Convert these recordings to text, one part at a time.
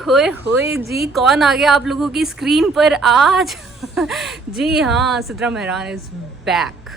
होए जी, कौन आ गया आप लोगों की स्क्रीन पर आज? जी हाँ, सिद्रा मेहरान इज बैक।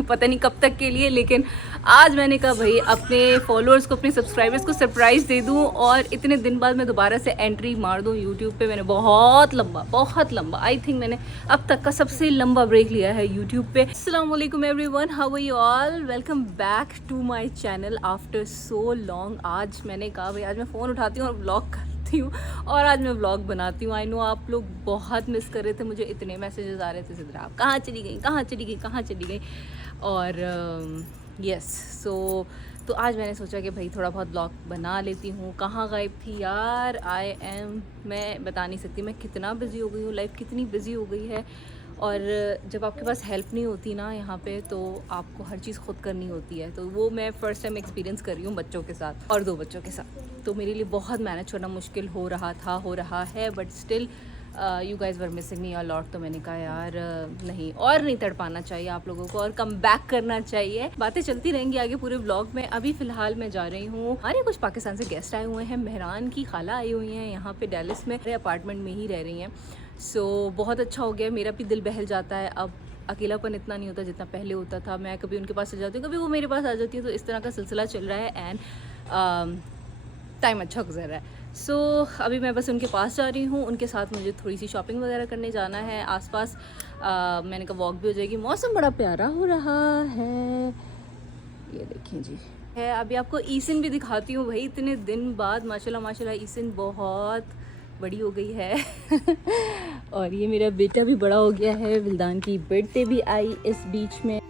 पता नहीं कब तक के लिए, लेकिन आज मैंने कहा भाई अपने फॉलोअर्स को, अपने सब्सक्राइबर्स को सरप्राइज़ दे दूं और इतने दिन बाद मैं दोबारा से एंट्री मार दूं यूट्यूब पे। मैंने बहुत लंबा आई थिंक मैंने अब तक का सबसे लंबा ब्रेक लिया है यूट्यूब पे। अस्सलाम वालेकुम everyone, how are you all? Welcome back to my channel after so long. आज मैंने कहा भाई आज मैं फ़ोन उठाती हूँ और ब्लॉग करती हूँ और आज मैं व्लॉग बनाती हूँ। आई नो आप लोग बहुत मिस कर रहे थे मुझे, इतने मैसेजेस आ रहे थे सिद्रा आप कहाँ चली गई। और यस सो तो आज मैंने सोचा कि भाई थोड़ा बहुत ब्लॉग बना लेती हूँ। कहाँ गायब थी यार, मैं बता नहीं सकती मैं कितना बिज़ी हो गई हूँ, लाइफ कितनी बिज़ी हो गई है। और जब आपके पास हेल्प नहीं होती ना यहाँ पे, तो आपको हर चीज़ खुद करनी होती है। तो वो मैं फ़र्स्ट टाइम एक्सपीरियंस कर रही हूँ बच्चों के साथ, और 2 बच्चों के साथ। तो मेरे लिए बहुत मैनेज करना मुश्किल हो रहा है, but still you guys were missing me a lot. तो मैंने कहा यार नहीं तड़पाना चाहिए आप लोगों को और कम बैक करना चाहिए। बातें चलती रहेंगी आगे पूरे व्लॉग में। अभी फ़िलहाल मैं जा रही हूँ, हमारे कुछ पाकिस्तान से गेस्ट आए हुए हैं। मेहरान की खाला आई हुई हैं यहाँ पे डैलिस में, मेरे अपार्टमेंट में ही रह रही हैं। सो बहुत अच्छा हो गया, मेरा भी दिल बहल जाता है। अब अकेलापन इतना नहीं होता जितना पहले होता था। मैं कभी उनके पास चल जाती हूँ, कभी वो मेरे पास आ जाती है, तो इस तरह का सिलसिला चल रहा है एंड टाइम अच्छा गुजर रहा है। सो अभी मैं बस उनके पास जा रही हूँ, उनके साथ मुझे थोड़ी सी शॉपिंग वगैरह करने जाना है आसपास। मैंने कहा वॉक भी हो जाएगी, मौसम बड़ा प्यारा हो रहा है, ये देखें जी है। अभी आपको ईसिन भी दिखाती हूँ भाई, इतने दिन बाद माशाल्लाह ईसिन बहुत बड़ी हो गई है। और ये मेरा बेटा भी बड़ा हो गया है, विल्दान की बर्थडे भी आई इस बीच में।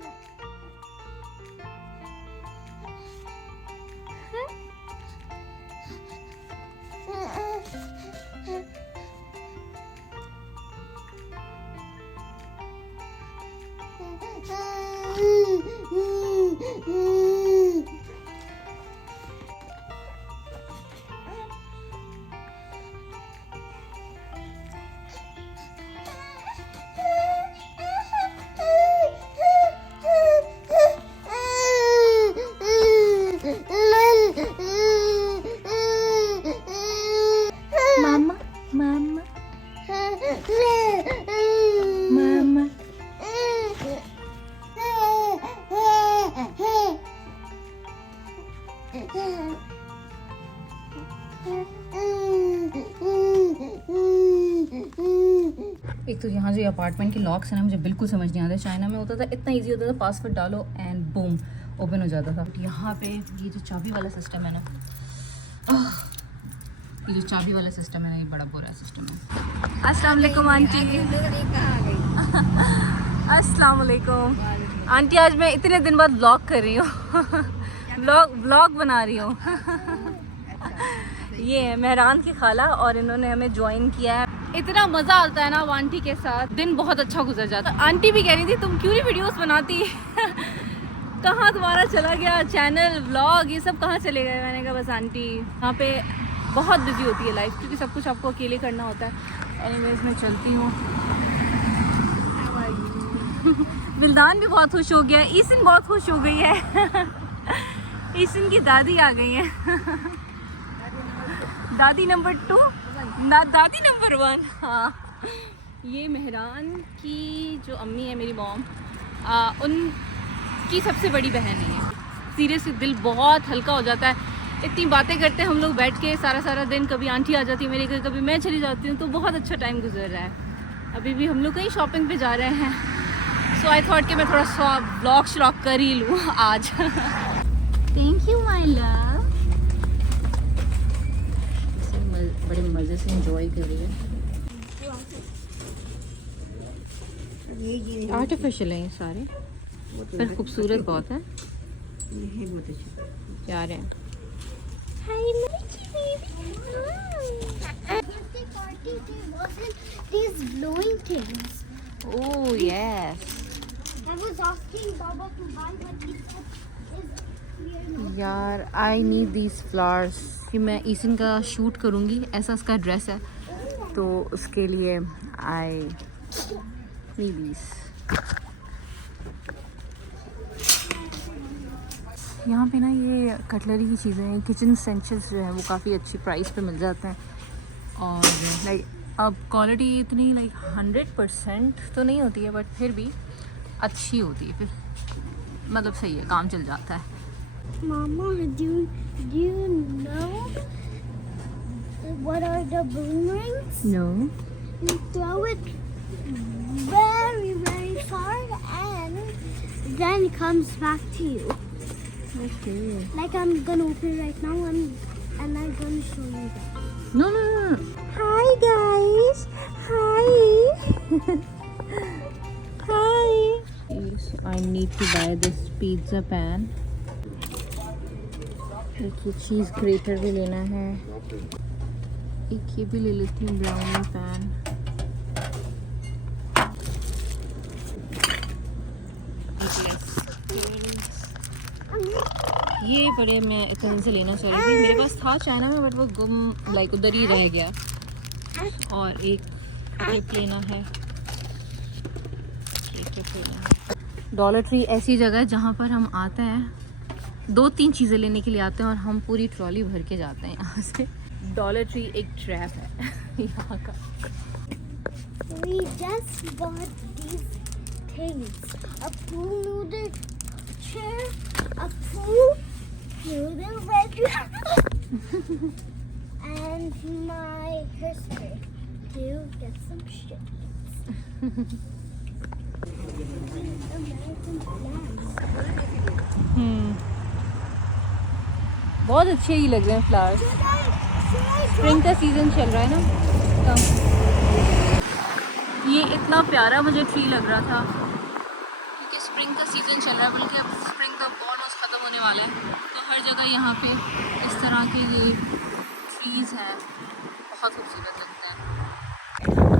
एक तो यहाँ जो अपार्टमेंट के लॉक्स हैं ना, मुझे बिल्कुल समझ नहीं आता। चाइना में होता था इतना इजी होता था, पासवर्ड डालो एंड बूम ओपन हो जाता था। यहाँ पे ये जो चाबी वाला सिस्टम है ना, ये बड़ा बुरा सिस्टम है। अस्सलाम वालेकुम आंटी। अस्सलाम वालेकुम आंटी, आज मैं इतने दिन बाद व्लॉग कर रही हूँ। व्लॉग बना रही हूँ। ये है मेहरान की खाला और इन्होंने हमें ज्वाइन किया है। इतना मज़ा आता है ना आंटी के साथ, दिन बहुत अच्छा गुजर जाता है। आंटी भी कह रही थी तुम क्यों नहीं वीडियोस बनाती? कहाँ तुम्हारा चला गया चैनल, व्लॉग, ये सब कहाँ चले गए? मैंने कहा बस आंटी यहाँ पे बहुत बिजी होती है लाइफ, क्योंकि सब कुछ आपको अकेले करना होता है। एनीवेज मैं चलती हूँ। विल्दान भी बहुत खुश हो गया, ईसिन बहुत खुश हो गई है। ईसिन की दादी आ गई है। दादी नंबर 2 ना दादी नंबर 1। हाँ, ये मेहरान की जो अम्मी है, मेरी मॉम, उनकी सबसे बड़ी बहन है ये। सीरियसली दिल बहुत हल्का हो जाता है। इतनी बातें करते हैं हम लोग बैठ के सारा दिन। कभी आंटी आ जाती है मेरे घर, कभी मैं चली जाती हूँ, तो बहुत अच्छा टाइम गुजर रहा है। अभी भी हम लोग कहीं शॉपिंग पे जा रहे हैं। सो आई थॉट कि मैं थोड़ा सा ब्लॉग श्लॉग कर ही लूँ आज। Thank you my love. बड़े मज़े से एंजॉय कर रही है। आर्टिफिशियल है ये सारे, पर खूबसूरत बहुत है, प्यारे हैं। Oh yes. I was asking Baba to buy, but he said यार आई नीड दीज फ्लावर्स। कि मैं ईसिन का शूट करूँगी, ऐसा उसका ड्रेस है, तो उसके लिए आई नीड दीज। यहाँ पे ना ये कटलरी की चीज़ें हैं, किचन सेंचेस जो है वो काफ़ी अच्छी प्राइस पे मिल जाते हैं। और लाइक अब क्वालिटी इतनी लाइक 100% तो नहीं होती है, बट फिर भी अच्छी होती है, फिर मतलब सही है, काम चल जाता है। Mama, do you know what are the boomerangs? No You throw it very, very far and then it comes back to you. Okay Like I'm gonna open it right now and I'm gonna show you that. No no no hi guys hi hi I need to buy this pizza pan. एक ये चीज़ greater भी लेना है, एक ये भी ले लेती हूँ ब्राउनी पैन। ये बड़े मैं कहीं से लेना चाह रही थी, मेरे पास था चाइना में, बट वो गुम लाइक उधर ही रह गया। और एक क्लिप लेना है, डॉलर ट्री ऐसी जगह है जहाँ पर हम आते हैं, 2-3 चीज़ें लेने के लिए आते हैं और हम पूरी ट्रॉली भर के जाते हैं यहाँ से। डॉलर ट्री एक ट्रैप है यहाँ का। We just bought these things. A pool noodle chair, a pool noodle bed, and my hairspray to get some shit. American flags. बहुत अच्छे ही लग रहे हैं फ्लावर्स। स्प्रिंग का सीज़न चल रहा है ना, तो ये इतना प्यारा मुझे ट्री लग रहा था क्योंकि स्प्रिंग का सीज़न चल रहा है, बल्कि अब स्प्रिंग का ऑलमोस्ट ख़त्म होने वाला है। तो हर जगह यहाँ पे इस तरह के ये ट्रीज़ हैं, बहुत खूबसूरत लगते हैं।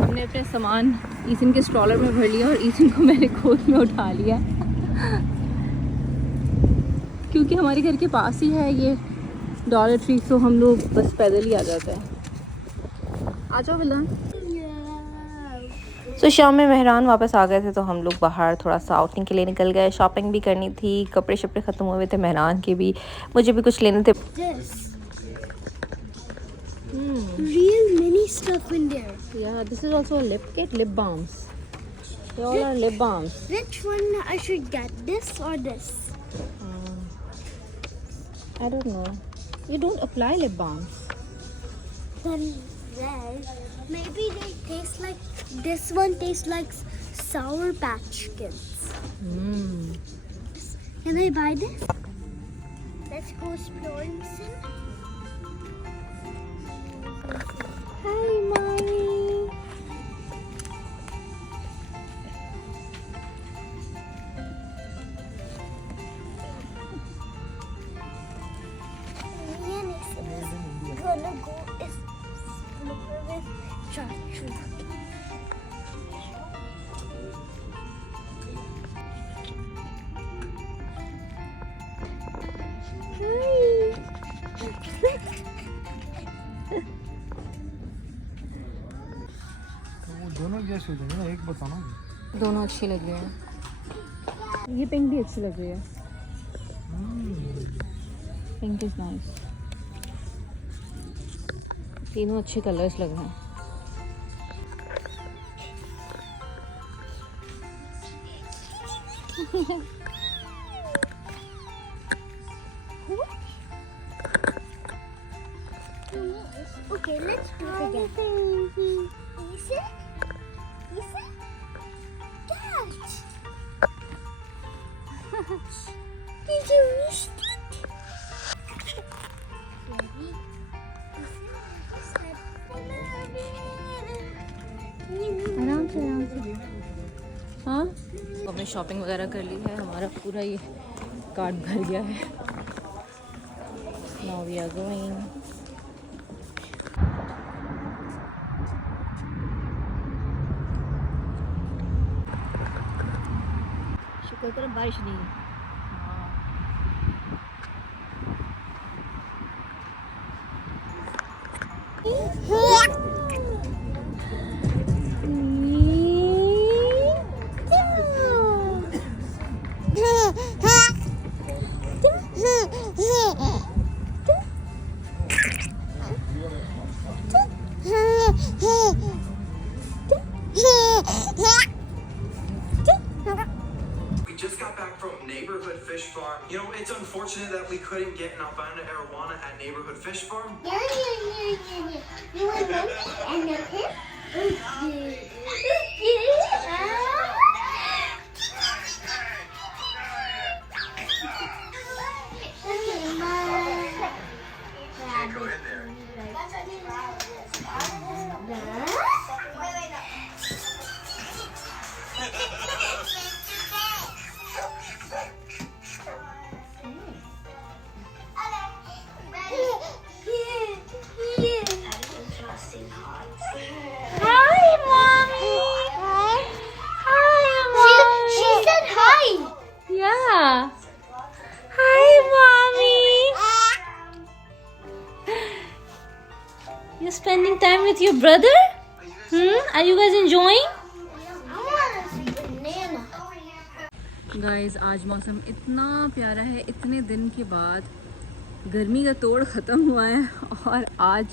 हमने अपने सामान ईसन के स्ट्रॉलर में भर लिया और ईसन को मैंने गोद में उठा लिया क्योंकि हमारे घर के पास ही है ये डॉलर ट्री, तो हम लोग बस पैदल ही आ जाते हैं। आ जाओ बिल्ला। तो शाम में मेहरान वापस आ गए थे, तो हम लोग बाहर थोड़ा सा आउटिंग के लिए निकल गए। शॉपिंग भी करनी थी, कपड़े शपड़े ख़त्म हुए थे मेहरान के भी, मुझे भी कुछ लेने थे। This. Real mini stuff in there. Yeah, this is also a lip kit, lip balms. They all are lip balms. Which one I should get? This or this? I don't know. You don't apply lip balms. Then maybe they taste like this one tastes like Sour Patch Kids. Can I buy this? Let's go exploring soon. Hi, mommy. Gonna go explore with Chachu. दोनों जैसे हो जाएंगे ना, एक बताना। दोनों अच्छी लग रही है, ये पिंक भी अच्छी लग रही है। पिंक इज नाइस, तीनों अच्छे कलर्स लग रहे हैं। Okay, let's do it again. Ethan? Ethan? Catch! Did you miss it? आराम से आराम से। हाँ, हमने शॉपिंग वगैरह कर ली है, हमारा पूरा ये कार्ट भर गया है। Now we are going. शुक्र करो बारिश नहीं है। Huh? You know, it's unfortunate that we couldn't get an albino arowana at Neighborhood Fish Farm. Yeah. You want one and a pip? Can't go in there. Hi, Mommy. Hi, Mommy. She said hi. Yeah. Hi, mommy. You're spending time with your brother? Are you guys enjoying? I want a banana. Guys आज मौसम इतना प्यारा है, इतने दिन के बाद गर्मी का तोड़ ख़त्म हुआ है और आज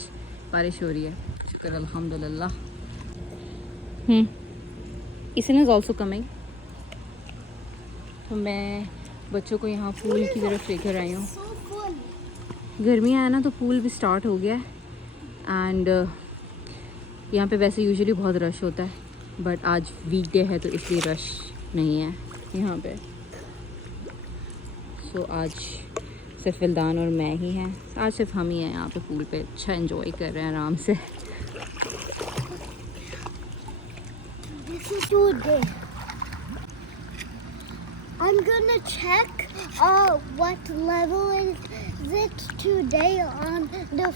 बारिश हो रही है। शुक्र अल्हम्दुलिल्लाह। ईसन इज़ ऑल्सो कमिंग। तो मैं बच्चों को यहाँ पूल की तरफ लेकर आई हूँ। So fun. गर्मियाँ है ना तो पूल भी स्टार्ट हो गया है एंड यहाँ पे वैसे यूजुअली बहुत रश होता है, बट आज वीकडे है तो इसलिए रश नहीं है यहाँ पे। सो आज सिर्फ विल्दान और मैं ही हैं, आज सिर्फ हम ही हैं यहाँ पे पूल पे। अच्छा एंजॉय कर रहे हैं आराम से। This is today. I'm gonna check what level is it today on the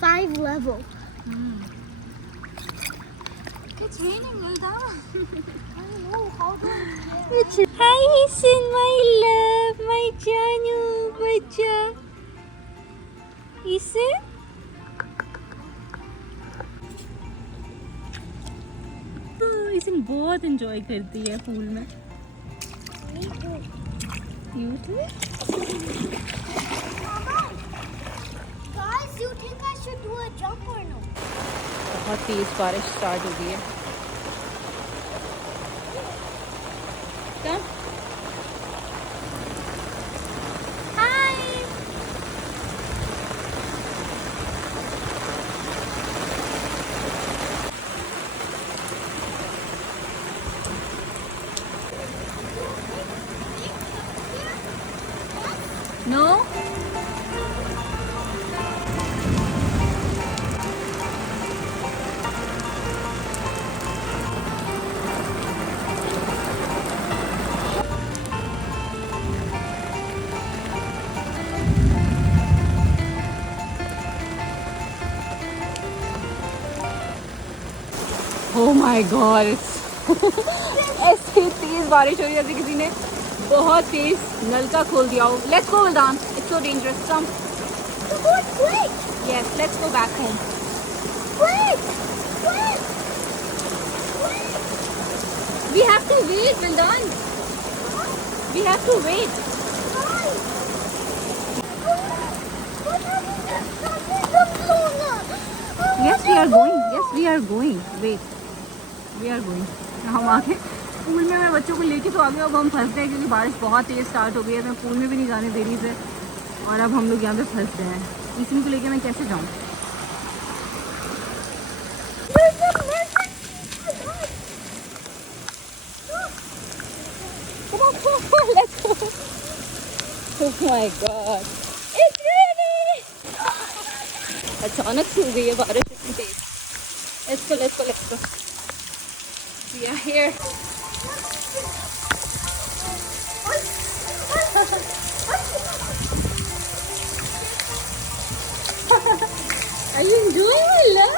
5 level. It's raining, Wilda. I don't know how do I get. Hi Isen, my love, my Janu, बच्चा। Isen? ईसन बहुत enjoy करती है pool में। You too? Guys, you think I should do a jump or no? बहुत तेज बारिश start हो गई है। Come. Hi. No? Oh my God! ऐसी तेज बारिश हो रही है जैसे किसी ने बहुत तेज नलका खोल दिया हो। Let's go, Wildan. It's so dangerous. Come. Wait! Yes, let's go back home. Wait! We have to wait, Wildan. We have to wait. Yes, we are going. Yes, we are going. Wait. We are going. हम आगे pool में मैं बच्चों को लेके तो आ गया, अब हम फंस गए क्योंकि बारिश बहुत तेज़ स्टार्ट हो गई है। मैं पूल में भी नहीं जाने दे रही से और अब हम लोग यहाँ पे फंस गए हैं। इसी को लेके मैं कैसे जाऊँ? Let's go. Oh my God. It's raining. अचानक से हो गई है बारिश इतनी तेज। Let's go. We are here. Are you enjoying it, love?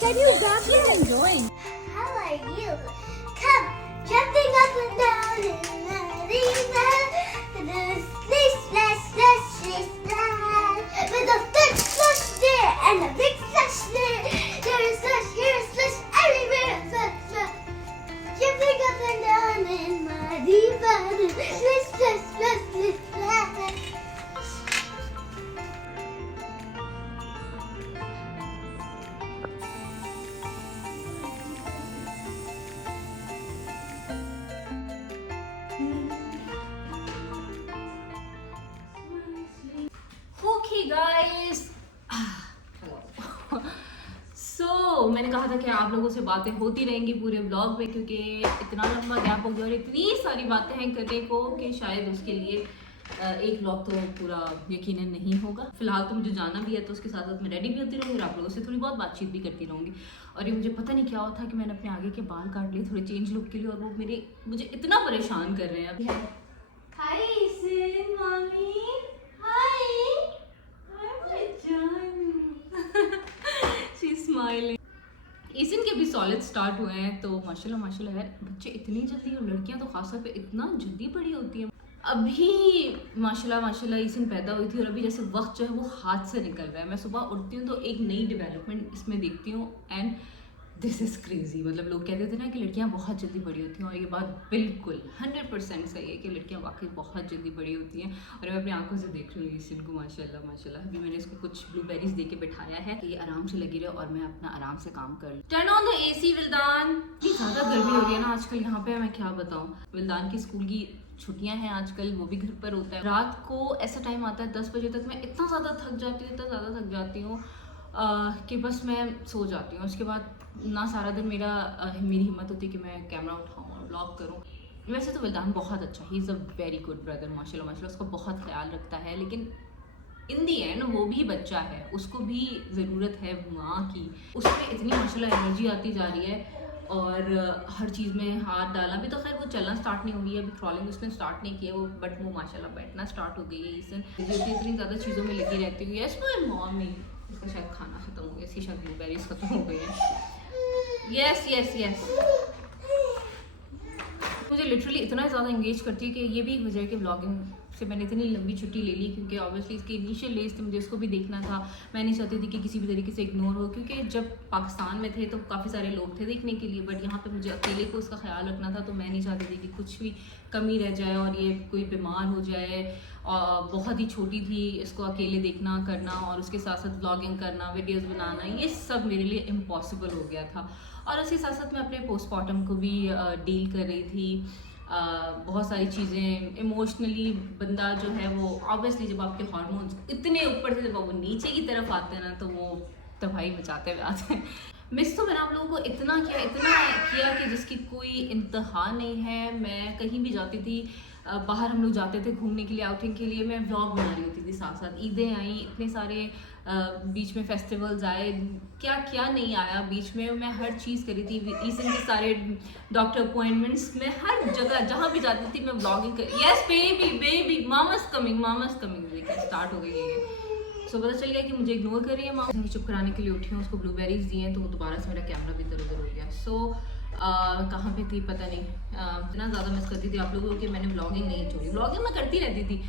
Can you back here enjoying? How are you? Come, jumping up and down in the river. Splish, splash, splash, splish, splash. With a big splash there and a big splash there. There is splash, here is splash, everywhere is splash, splash. Jumping up and down in my river. Splish, splash, splash, splish, splash. Okay guys, so मैंने कहा था कि आप लोगों से बातें होती रहेंगी पूरे व्लॉग में, क्योंकि इतना लंबा गैप हो गया और इतनी सारी बातें हैं करने को कि शायद उसके लिए एक व्लॉग तो पूरा यकीनन नहीं होगा। फिलहाल तो मुझे जाना भी है, तो उसके साथ साथ मैं रेडी भी होती रहूँगी और आप लोगों से थोड़ी बहुत बातचीत भी करती रहूँगी। और ये मुझे पता नहीं क्या होता है कि मैंने अपने आगे के बाल काट लिए थोड़े चेंज लुक के लिए, और वो मुझे इतना परेशान कर रहे हैं अभी। हाय ईसन मम्मी, हाय माय जान, शी इज स्माइलिंग। ईसन के भी सॉलिड स्टार्ट हुए हैं, तो माशाल्लाह माशाल्लाह यार, बच्चे इतनी जल्दी और लड़कियां तो खासतौर पे इतना जल्दी बड़ी होती हैं। अभी माशाल्लाह माशाल्लाह ईसन पैदा हुई थी और अभी जैसे वक्त जो है वो हाथ से निकल रहा है। मैं सुबह उठती हूँ तो एक नई डेवलपमेंट इसमें देखती हूँ, एंड दिस इज़ क्रेजी। मतलब लोग कहते थे ना कि लड़कियाँ बहुत जल्दी बड़ी होती हैं, और ये बात बिल्कुल 100% सही है कि लड़कियाँ वाकई बहुत जल्दी बड़ी होती हैं। और मैं अपनी आंखों से देख रही हूँ ईसन को, माशाल्लाह माशाल्लाह। अभी मैंने इसको कुछ ब्लूबेरीज दे के बिठाया है, ये आराम से लगी रहे और मैं अपना आराम से काम कर लूँ। Turn on the AC विल्दान। इतनी ज़्यादा गर्मी हो रही है ना आजकल यहाँ पे, मैं क्या बताऊँ। विल्दान की स्कूल की छुट्टियां हैं आजकल, वो भी घर पर होता है। रात को ऐसा टाइम आता है 10 बजे तक, मैं इतना ज़्यादा थक जाती हूँ, इतना ज़्यादा थक जाती हूँ कि बस मैं सो जाती हूँ। उसके बाद ना सारा दिन मेरी हिम्मत होती है कि मैं कैमरा उठाऊँ और ब्लॉग करूँ। वैसे तो विल्दान बहुत अच्छा, he is a very good brother, माशाल्लाह माशाल्लाह, उसका बहुत ख्याल रखता है। लेकिन इन दी एंड वो भी बच्चा है, उसको भी ज़रूरत है माँ की। उसमें इतनी माशाल्लाह एनर्जी आती जा रही है और हर चीज़ में हाथ डालना भी, तो खैर वो चलना स्टार्ट नहीं हुई है अभी, क्रॉलिंग उसने स्टार्ट नहीं किया वो, बट वो माशाल्लाह बैठना स्टार्ट हो गई है। ईसन इतनी ज़्यादा चीज़ों में लगी रहती हुई। यस माय मॉमी, इसका शायद खाना ख़त्म हो गया, इसकी शायद ब्लूबेरीज ख़त्म हो गई है। यस यस यस, मुझे लिटरली इतना ज़्यादा इंगेज करती है कि ये भी एक वजह है कि व्लॉगिंग से मैंने इतनी लंबी छुट्टी ले ली, क्योंकि ऑब्वियसली इसके इनिशियल डेज थे, मुझे इसको भी देखना था। मैं नहीं चाहती थी कि किसी भी तरीके से इग्नोर हो, क्योंकि जब पाकिस्तान में थे तो काफ़ी सारे लोग थे देखने के लिए, बट यहाँ पे मुझे अकेले को इसका ख्याल रखना था। तो मैं नहीं चाहती थी कि कुछ भी कमी रह जाए और ये कोई बीमार हो जाए। और बहुत ही छोटी थी, इसको अकेले देखना करना और उसके साथ साथ व्लॉगिंग करना, वीडियोज़ बनाना, ये सब मेरे लिए इम्पॉसिबल हो गया था। और उसके साथ साथ मैं अपने पोस्टमार्टम को भी डील कर रही थी। बहुत सारी चीज़ें इमोशनली बंदा जो है वो, ऑब्वियसली जब आपके हार्मोन्स इतने ऊपर से जब वो नीचे की तरफ आते हैं ना, तो वो तबाही मचाते हुए आते हैं। मिस तो मैंने आप लोगों को इतना किया कि जिसकी कोई इंतहा नहीं है। मैं कहीं भी जाती थी, बाहर हम लोग जाते थे घूमने के लिए, आउटिंग के लिए, मैं व्लॉग बना रही होती थी साथ साथ। ईदें आई, इतने सारे बीच में फेस्टिवल्स आए, क्या क्या नहीं आया बीच में, मैं हर चीज़ करी थी। ईसन के सारे डॉक्टर अपॉइंटमेंट्स, मैं हर जगह जहाँ भी जाती थी मैं व्लॉगिंग कर। यस बेबी मामा's कमिंग देखिए स्टार्ट हो गई है। सो पता चल गया कि मुझे इग्नोर कर रही है मामा। चुप कराने के लिए उठी हूँ, उसको ब्लूबेरीज दी हैं, तो दोबारा से मेरा कैमरा भी इधर उधर हो गया। सो कहाँ पे थी पता नहीं, इतना ज़्यादा मिस करती थी आप लोगों को कि मैंने व्लॉगिंग नहीं छोड़ी। व्लॉगिंग मैं करती रहती थी,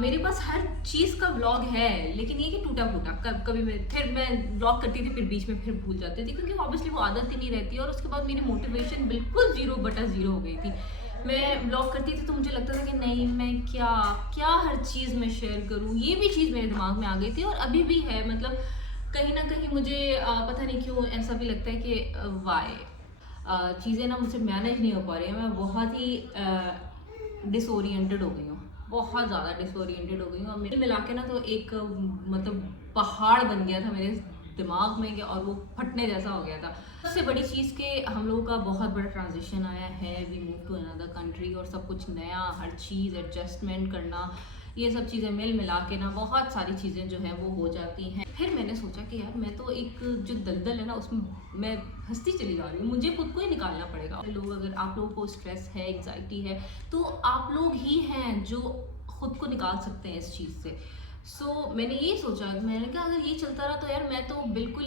मेरे पास हर चीज़ का व्लॉग है, लेकिन ये कि टूटा फूटा। कभी मैं व्लॉग करती थी, फिर बीच में फिर भूल जाती थी, क्योंकि ऑब्वियसली वो आदत ही नहीं रहती। और उसके बाद मेरी मोटिवेशन बिल्कुल 0/0 हो गई थी। मैं व्लॉग करती थी तो मुझे लगता था कि नहीं, मैं क्या हर चीज़ में शेयर करूँ, ये भी चीज़ मेरे दिमाग में आ गई थी और अभी भी है। मतलब कहीं ना कहीं मुझे पता नहीं क्यों ऐसा भी लगता है कि वाई चीज़ें ना मुझसे मैनेज नहीं हो पा रही हैं। मैं बहुत ही डिसोरिएंटेड हो गई हूँ, बहुत ज़्यादा डिसोरिएंटेड हो गई हूँ। और मेरे मिला के ना तो एक मतलब पहाड़ बन गया था मेरे दिमाग में, और वो फटने जैसा हो गया था। सबसे बड़ी चीज़ कि हम लोगों का बहुत बड़ा ट्रांजिशन आया है, we move to another country, और सब कुछ नया, हर चीज़ एडजस्टमेंट करना, ये सब चीज़ें मिला के ना बहुत सारी चीज़ें जो हैं वो हो जाती हैं। फिर मैंने सोचा कि यार मैं तो एक जो दलदल है ना उसमें मैं हंसती चली जा रही हूँ, मुझे खुद को ही निकालना पड़ेगा। लोग, अगर आप लोगों को स्ट्रेस है, एग्जाइटी है, तो आप लोग ही हैं जो खुद को निकाल सकते हैं इस चीज़ से। सो मैंने ये सोचा, मैंने कहा अगर ये चलता रहा तो यार मैं तो बिल्कुल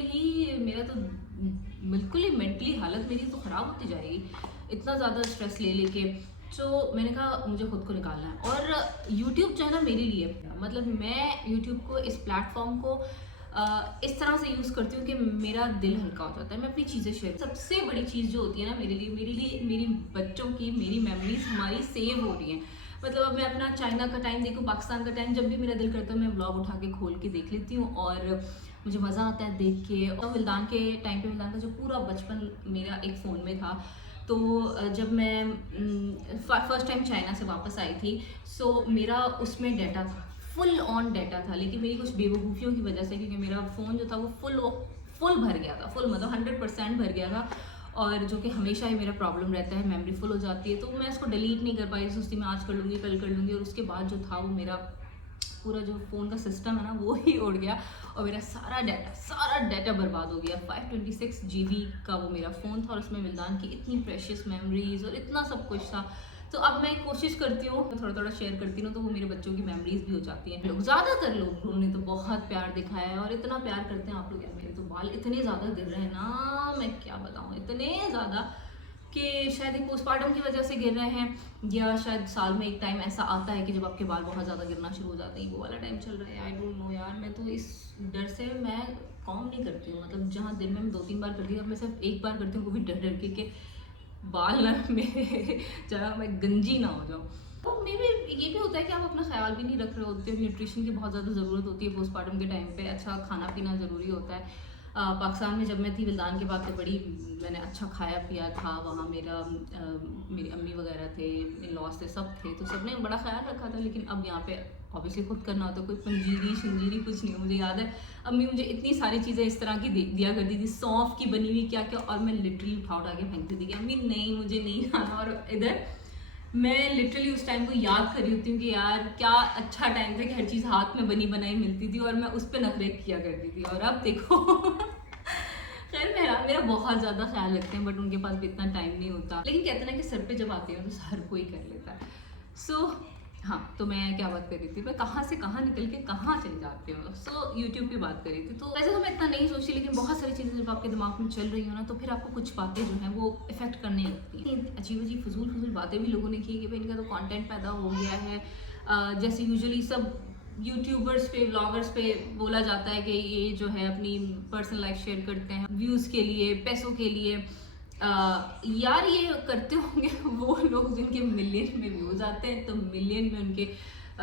ही मेंटली हालत मेरी तो ख़राब होती जाएगी, इतना ज़्यादा स्ट्रेस ले लेके। तो मैंने कहा मुझे खुद को निकालना है। और YouTube जो है ना मेरे लिए, मतलब मैं YouTube को, इस प्लेटफॉर्म को इस तरह से यूज़ करती हूँ कि मेरा दिल हल्का हो जाता है। मैं अपनी चीज़ें शेयर, सबसे बड़ी चीज़ जो होती है ना मेरे लिए मेरी बच्चों की, मेरी मेमोरीज हमारी सेव हो रही हैं। मतलब अब मैं अपना चाइना का टाइम देखूँ, पाकिस्तान का टाइम, जब भी मेरा दिल करता है मैं व्लॉग उठा के खोल के देख लेती हूँ और मुझे मज़ा आता है देख के। और विल्दान के टाइम पे, विल्दान का जो पूरा बचपन मेरा एक फ़ोन में था, तो जब मैं फर्स्ट टाइम चाइना से वापस आई थी, सो मेरा उसमें डाटा था फुल ऑन डाटा था, लेकिन मेरी कुछ बेवकूफ़ियों की वजह से, क्योंकि मेरा फ़ोन जो था वो फुल भर गया था, फुल मतलब 100% भर गया था, और जो कि हमेशा ही मेरा प्रॉब्लम रहता है, मेमोरी फुल हो जाती है, तो मैं इसको डिलीट नहीं कर पाई, सोचती मैं आज कर लूँगी, कल कर लूँगी, और उसके बाद जो था वो मेरा पूरा जो फ़ोन का सिस्टम है ना वो ही उड़ गया, और मेरा सारा डाटा बर्बाद हो गया। 526 GB का वो मेरा फ़ोन था, और उसमें विल्दान की इतनी प्रेशियस मेमोरीज़ और इतना सब कुछ था। तो अब मैं कोशिश करती हूँ, थोड़ा शेयर करती हूँ, तो वो मेरे बच्चों की मेमोरीज भी हो जाती हैं। लोग ज़्यादातर लोगों ने तो बहुत प्यार दिखाया है, और इतना प्यार करते हैं आप लोग। यार मेरे तो बाल इतने ज़्यादा गिर रहे हैं ना, मैं क्या बताऊँ, इतने ज़्यादा कि शायद एक पोस्टमार्टम की वजह से गिर रहे हैं, या शायद साल में एक टाइम ऐसा आता है कि जब आपके बाल बहुत ज़्यादा गिरना शुरू हो जाते हैं, वो वाला टाइम चल रहा है। आई डोंट नो यार, मैं तो इस डर से मैं कॉम नहीं करती हूँ, मतलब जहाँ दिन में मैं 2-3 बार करती हूँ, अब मैं सिर्फ एक बार करती हूँ, वो भी डर के बाल ना मेरे जरा मैं गंजी ना हो जाऊँ। तो मे बी ये भी होता है कि आप अपना ख्याल भी नहीं रख रहे होते हो, न्यूट्रिशन की बहुत ज़्यादा ज़रूरत होती है पोस्टमार्टम के टाइम पे, अच्छा खाना पीना ज़रूरी होता है। पाकिस्तान में जब मैं थी विल्दान के बाद तो बड़ी मैंने अच्छा खाया पिया था, वहाँ मेरी अम्मी वगैरह थे, इन लॉस थे, सब थे, तो सबने बड़ा ख्याल रखा था। लेकिन अब यहाँ पे ऑब्वियसली खुद करना होता है, कोई पंजीरी शंजीरी कुछ नहीं। मुझे याद है अम्मी मुझे इतनी सारी चीज़ें इस तरह की दिया करती थी, सौंफ की बनी हुई क्या क्या, और मैं लिटरली उठा के फेंकती थी कि अम्मी नहीं मुझे नहीं खाना। और इधर मैं लिटरली उस टाइम को याद कर रही होती हूँ कि यार क्या अच्छा टाइम था कि हर चीज़ हाथ में बनी बनाई मिलती थी, और मैं उस पर नखरे किया करती थी। और अब देखो खैर मेरा बहुत ज़्यादा ख्याल रखते हैं, बट उनके पास भी इतना टाइम नहीं होता। लेकिन कहते हैं ना कि सर पे जब आती है तो हर कोई कर लेता है। सो हाँ, तो मैं क्या बात कर रही थी, मैं कहाँ से कहाँ निकल के कहाँ चली जाती हूँ। सो यूट्यूब की बात कर रही थी। तो वैसे तो मैं इतना नहीं सोचती, लेकिन बहुत सारी चीज़ें जब आपके दिमाग में चल रही हो ना, तो फिर आपको कुछ बातें जो हैं वो इफेक्ट करने लगती हैं। अजीब फजूल बातें भी लोगों ने की कि भाई इनका तो कंटेंट पैदा हो गया है। जैसे यूजुअली सब यूट्यूबर्स पे, व्लॉगर्स पे बोला जाता है कि ये जो है अपनी पर्सनल लाइफ शेयर करते हैं व्यूज़ के लिए, पैसों के लिए। यार ये करते होंगे वो लोग जिनके मिलियन में व्यूज़ आते हैं, तो मिलियन में उनके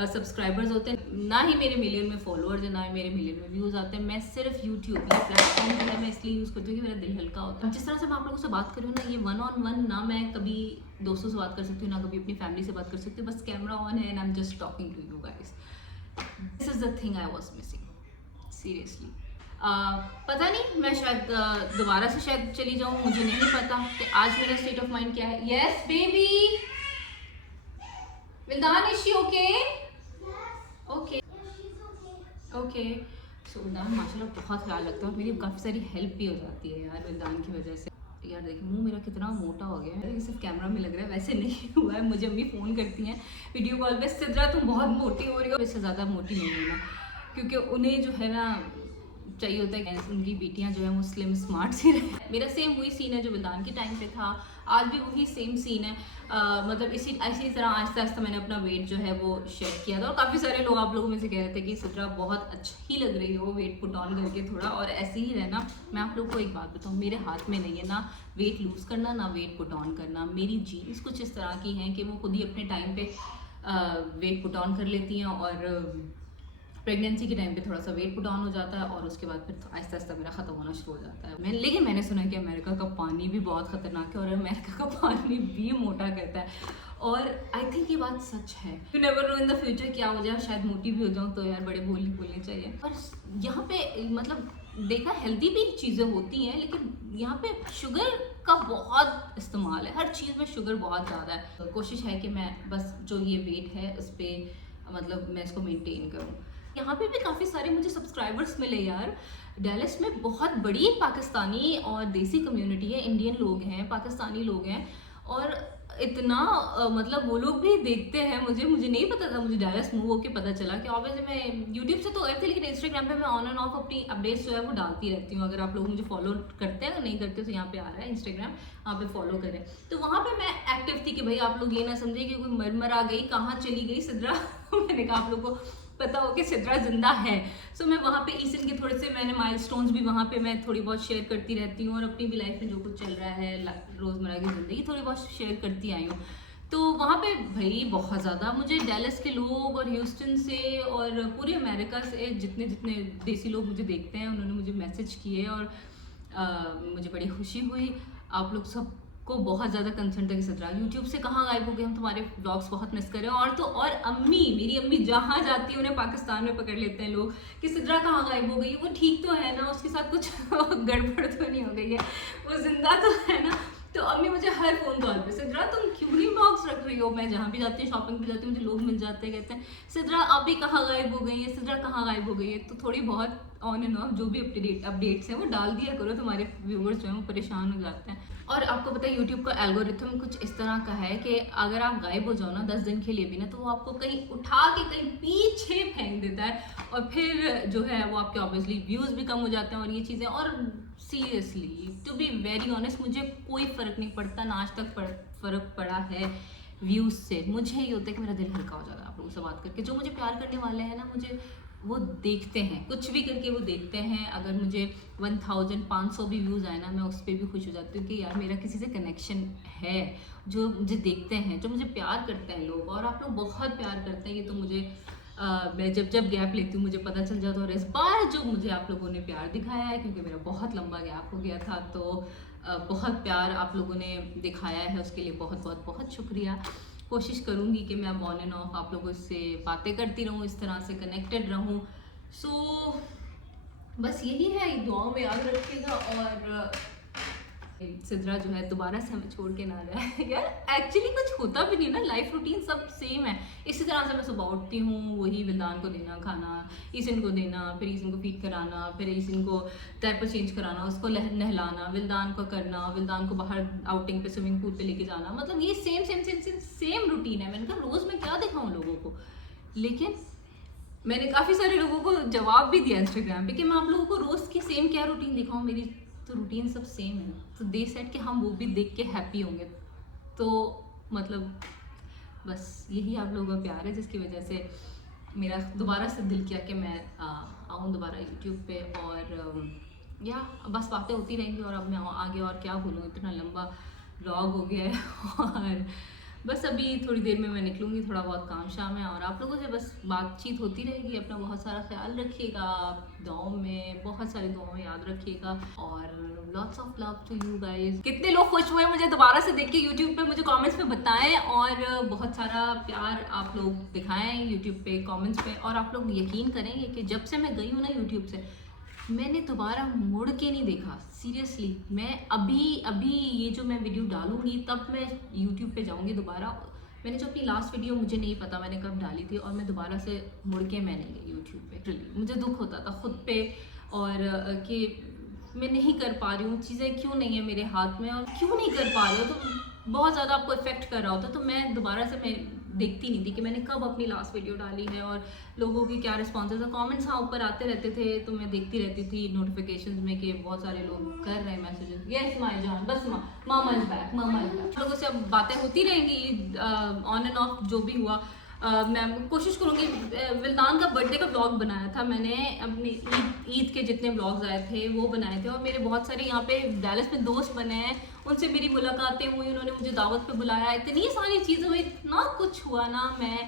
सब्सक्राइबर्स होते हैं, ना ही मेरे मिलियन में फॉलोअर्स हैं, ना ही मेरे मिलियन में व्यूज़ आते हैं। मैं सिर्फ यूट्यूब ये प्लेटफॉर्म जो है मैं इसलिए यूज़ करती हूँ कि मेरा दिल हल्का होता है। जिस तरह से मैं आप लोगों से बात कर रही हूँ ना, ये 1-on-1 ना मैं कभी दोस्तों से बात कर सकती हूँ, ना कभी अपनी फैमिली से बात कर सकती हूँ, बस कैमरा ऑन है and I am just talking to you guys. This is the thing I was missing seriously. पता नहीं, मैं शायद दोबारा से शायद चली जाऊँ, मुझे नहीं पता कि आज मेरा स्टेट ऑफ माइंड क्या है। Yes baby, Wildan is she okay? Okay okay. So Wildan माशाल्लाह बहुत ख्याल रखता है, और मेरी काफ़ी सारी हेल्प भी हो जाती है यार विल्दान की वजह से। यार देखिए मुंह मेरा कितना मोटा हो गया है, ये सिर्फ कैमरा में लग रहा है, वैसे नहीं हुआ है। मुझे अम्मी फ़ोन करती हैं वीडियो कॉल पे, सिद्रा तुम बहुत मोटी हो रही हो। इससे ज़्यादा मोटी नहीं होना, क्योंकि उन्हें जो है ना चाहिए होता है कि उनकी बेटियां जो है वो स्लिम स्मार्ट सी रहे। मेरा सेम वही सीन है जो विल्दान के टाइम पे था, आज भी वही सेम सीन है। मतलब इसी तरह आहिस्ता आहिस्ता मैंने अपना वेट जो है वो शेड किया था, और काफ़ी सारे लोग आप लोगों में से कह रहे थे कि सिद्रा बहुत अच्छी लग रही हो वेट पुट ऑन करके थोड़ा, और ऐसे ही रहना। मैं आप लोग को एक बात बताऊँ, मेरे हाथ में नहीं है ना वेट लूज़ करना ना वेट पुट ऑन करना। मेरी जीन्स कुछ इस तरह की हैं कि वो खुद ही अपने टाइम पे वेट पुट ऑन कर लेती हैं, और प्रेगनेंसी के टाइम पे थोड़ा सा वेट पुट ऑन हो जाता है, और उसके बाद फिर आहिस्ता आहिस्ता मेरा ख़त्म होना शुरू हो जाता है। लेकिन मैंने सुना है कि अमेरिका का पानी भी बहुत ख़तरनाक है, और अमेरिका का पानी भी मोटा करता है, और आई थिंक ये बात सच है। You never know in the future क्या हो जाए, शायद मोटी भी हो जाऊँ, तो यार बड़े बोलने चाहिए। और यहाँ पे मतलब देखा हेल्दी भी चीज़ें होती हैं, लेकिन यहाँ पे शुगर का बहुत इस्तेमाल है, हर चीज़ में शुगर बहुत ज़्यादा है। कोशिश है कि मैं बस जो ये वेट है उस पर मतलब मैं इसको मेनटेन करूँ। यहाँ पे भी काफ़ी सारे मुझे सब्सक्राइबर्स मिले यार। डैलस में बहुत बड़ी पाकिस्तानी और देसी कम्युनिटी है, इंडियन लोग हैं, पाकिस्तानी लोग हैं, और इतना मतलब वो लोग भी देखते हैं मुझे नहीं पता था। मुझे डैलस मूव होकर पता चला कि ऑब्वियसली मैं यूट्यूब से तो गए थे, लेकिन इंस्टाग्राम पे मैं ऑन एंड ऑफ अपनी अपडेट्स जो है वो डालती रहती हूँ। अगर आप लोग मुझे फॉलो करते हैं, अगर नहीं करते तो यहाँ पे आ रहा है इंस्टाग्राम, वहाँ पे फॉलो करें। तो वहाँ पे मैं एक्टिव थी कि भाई आप लोग ये ना समझे कि कोई मर आ गई, कहाँ चली गई सिद्रा। मैंने कहा आप लोग को पता हो कि सिद्रा जिंदा है। सो मैं वहाँ पे ईसन के थोड़े से मैंने माइलस्टोन्स भी वहाँ पे मैं थोड़ी बहुत शेयर करती रहती हूँ, और अपनी भी लाइफ में जो कुछ चल रहा है रोज़मर्रा की ज़िंदगी थोड़ी बहुत शेयर करती आई हूँ। तो वहाँ पे भाई बहुत ज़्यादा मुझे डैलस के लोग और ह्यूस्टन से और पूरे अमेरिका से जितने देसी लोग मुझे देखते हैं, उन्होंने मुझे मैसेज किए, और मुझे बड़ी खुशी हुई। आप लोग सब को बहुत ज़्यादा कंसर्न था कि सिद्रा यूट्यूब से कहाँ गायब हो गए, हम तुम्हारे व्लॉग्स बहुत मिस कर रहे हैं। और तो और अम्मी, मेरी अम्मी जहाँ जाती है उन्हें पाकिस्तान में पकड़ लेते हैं लोग कि सिद्रा कहाँ गायब हो गई है, वो ठीक तो है ना, उसके साथ कुछ गड़बड़ तो नहीं हो गई है, वो जिंदा तो है ना। तो अम्मी मुझे हर फ़ोन कॉल पे, सिद्रा तुम क्यों नहीं व्लॉग्स रख रही हो। मैं जहाँ भी जाती हूँ, शॉपिंग पे जाती हूँ, मुझे लोग मिल जाते हैं, कहते हैं सिद्रा आप भी कहाँ गायब हो गई है, सिद्रा कहाँ गायब हो गई है। तो थोड़ी बहुत ऑन एंड ऑफ जो भी अपडेट्स हैं वो डाल दिया करो, तुम्हारे व्यूवर्स जो हैं वो परेशान हो जाते हैं। और आपको पता है यूट्यूब का एल्गोरिथम कुछ इस तरह का है कि अगर आप गायब हो जाओ ना 10 दिन के लिए भी ना, तो वो आपको कहीं उठा के कहीं पीछे फेंक देता है, और फिर जो है वो आपके ऑब्वियसली व्यूज़ भी कम हो जाते हैं और ये चीज़ें। और seriously to be very honest, मुझे कोई फ़र्क नहीं पड़ता ना, आज तक फ़र्क पड़ा है व्यूज़ से। मुझे ये होता है कि मेरा दिल हल्का हो जाता है आप लोगों से बात करके। जो मुझे प्यार करने वाले हैं ना, मुझे वो देखते हैं, कुछ भी करके वो देखते हैं। अगर मुझे 1500 भी व्यूज़ आए ना, मैं उस पर भी खुश हो जाती हूँ कि यार मेरा किसी से कनेक्शन है, जो मुझे देखते हैं, जो मुझे प्यार करते हैं लोग। और आप लोग बहुत प्यार करते हैं, ये तो मुझे मैं जब गैप लेती हूँ मुझे पता चल जाता है। और इस बार जो मुझे आप लोगों ने प्यार दिखाया है, क्योंकि मेरा बहुत लंबा गैप हो गया था, तो बहुत प्यार आप लोगों ने दिखाया है, उसके लिए बहुत बहुत बहुत शुक्रिया। कोशिश करूँगी कि मैं ऑन एंड ऑफ आप लोगों से बातें करती रहूँ, इस तरह से कनेक्टेड रहूँ। सो बस यही है, दुआओं में याद रखिएगा। और सिद्रा जो है दोबारा से हमें छोड़ के ना जाए। यार एक्चुअली कुछ होता भी नहीं ना, लाइफ रूटीन सब सेम है। इसी तरह से मैं सुबह उठती हूँ, वही विल्दान को देना खाना, ईसिन को देना, फिर ईसिन को फीड कराना, फिर ईसिन को डायपर चेंज कराना, उसको नहलाना, विल्दान को करना, विल्दान को बाहर आउटिंग पे स्विमिंग पूल पे लेके जाना। मतलब ये सेम रूटीन है। मैंने कहा रोज़ मैं क्या दिखाऊँ लोगों को, लेकिन मैंने काफ़ी सारे लोगों को जवाब भी दिया इंस्टाग्राम पे कि मैं आप लोगों को रोज़ की सेम क्या रूटीन दिखाऊँ, मेरी तो रूटीन सब सेम है। तो दे सेट कि हम वो भी देख के हैप्पी होंगे। तो मतलब बस यही आप लोगों का प्यार है जिसकी वजह से मेरा दोबारा से दिल किया कि मैं आऊँ दोबारा यूट्यूब पे। और या बस बातें होती रहेंगी। और अब मैं आगे और क्या बोलूँ, इतना लंबा व्लॉग हो गया है। और बस अभी थोड़ी देर में मैं निकलूँगी, थोड़ा बहुत काम शाम है, और आप लोगों से बस बातचीत होती रहेगी। अपना बहुत सारा ख्याल रखिएगा, दुआओं में बहुत सारी दुआएं याद रखिएगा। और lots of love to you guys. कितने लोग खुश हुए मुझे दोबारा से देख के यूट्यूब पे, मुझे कमेंट्स में बताएं। और बहुत सारा प्यार आप लोग दिखाएं यूट्यूब पे कमेंट्स पे। और आप लोग यकीन करेंगे कि जब से मैं गई हूँ ना यूट्यूब से, मैंने दोबारा मुड़ के नहीं देखा। सीरियसली मैं अभी ये जो मैं वीडियो डालूंगी तब मैं यूट्यूब पे जाऊंगी दोबारा। मैंने जो अपनी लास्ट वीडियो, मुझे नहीं पता मैंने कब डाली थी, और मैं दोबारा से मुड़ के मैं नहीं गई यूट्यूब पे। मुझे दुख होता था खुद पे, और कि मैं नहीं कर पा रही हूँ, चीज़ें क्यों नहीं है मेरे हाथ में, और क्यों नहीं कर पा रही हूँ, तो बहुत ज़्यादा आपको इफेक्ट कर रहा होता। तो मैं दोबारा से मैं देखती नहीं थी कि मैंने कब अपनी लास्ट वीडियो डाली है और लोगों की क्या रिस्पॉन्सेज है। कमेंट्स हाँ ऊपर आते रहते थे, तो मैं देखती रहती थी नोटिफिकेशंस में कि बहुत सारे लोग कर रहे हैं मैसेजेस, यस माय जान, बस mama is back, mama is back. लोगों से अब बातें होती रहेंगी ऑन एंड ऑफ जो भी हुआ। मैं कोशिश करूँगी। विल्दान का बर्थडे का व्लॉग बनाया था मैंने, अपनी ईद के जितने व्लॉग्स आए थे वो बनाए थे। और मेरे बहुत सारे यहाँ पे डैलस में दोस्त बने हैं, उनसे मेरी मुलाकातें हुई, उन्होंने मुझे दावत पे बुलाया, इतनी सारी चीज़ें हुई, इतना कुछ हुआ ना, मैं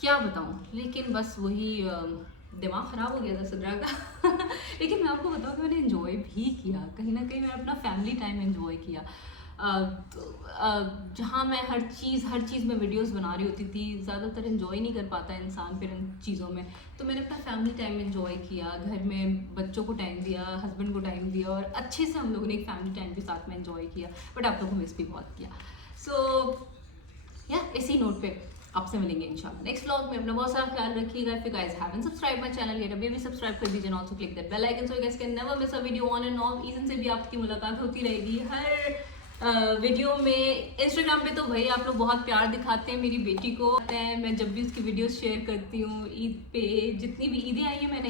क्या बताऊँ। लेकिन बस वही दिमाग ख़राब हो गया था सिद्रा का। लेकिन मैं आपको बताऊँ कि मैंने इन्जॉय भी किया, कहीं ना कहीं मैंने अपना फैमिली टाइम इन्जॉय किया। जहाँ मैं हर चीज़ में वीडियोस बना रही होती थी, ज़्यादातर इन्जॉय नहीं कर पाता इंसान फिर इन चीज़ों में। तो मैंने अपना फैमिली टाइम इन्जॉय किया, घर में बच्चों को टाइम दिया, हस्बैंड को टाइम दिया, और अच्छे से हम लोगों ने एक फैमिली टाइम के साथ में इन्जॉय किया। बट आप लोगों को मिस भी बहुत किया। सो या इसी नोट पे आपसे मिलेंगे इंशाल्लाह नेक्स्ट व्लॉग में। अपना बहुत सारा ख्याल रखिएगा। If you guys haven't subscribe my channel yet, अभी भी सब्सक्राइब कर दीजिए, also click that bell icon so you guys can never miss a video on and off. ईज़न से भी आपकी मुलाकात होती रहेगी हर वीडियो में। इंस्टाग्राम पे तो भाई आप लोग बहुत प्यार दिखाते हैं मेरी बेटी को। मैं जब भी उसकी वीडियोस शेयर करती हूँ, ईद पे जितनी भी ईदें आई हैं, मैंने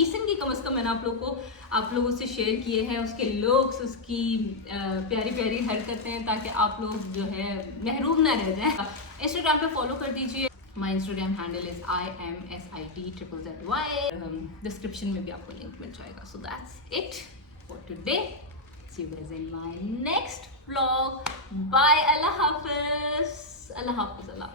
ईसन की कम से कम मैंने आप लोगों से शेयर किए हैं, उसके लुक्स, उसकी प्यारी प्यारी हरकतें, ताकि आप लोग जो है महरूम ना रह जाएं। इंस्टाग्राम पे फॉलो कर दीजिए। My Instagram handle is IMSIT_ZY। Description में भी आपको लिंक मिल जाएगा। So that's it for today. See you guys in my next vlog. Bye. Allah Hafiz. Allah Hafiz. Allah.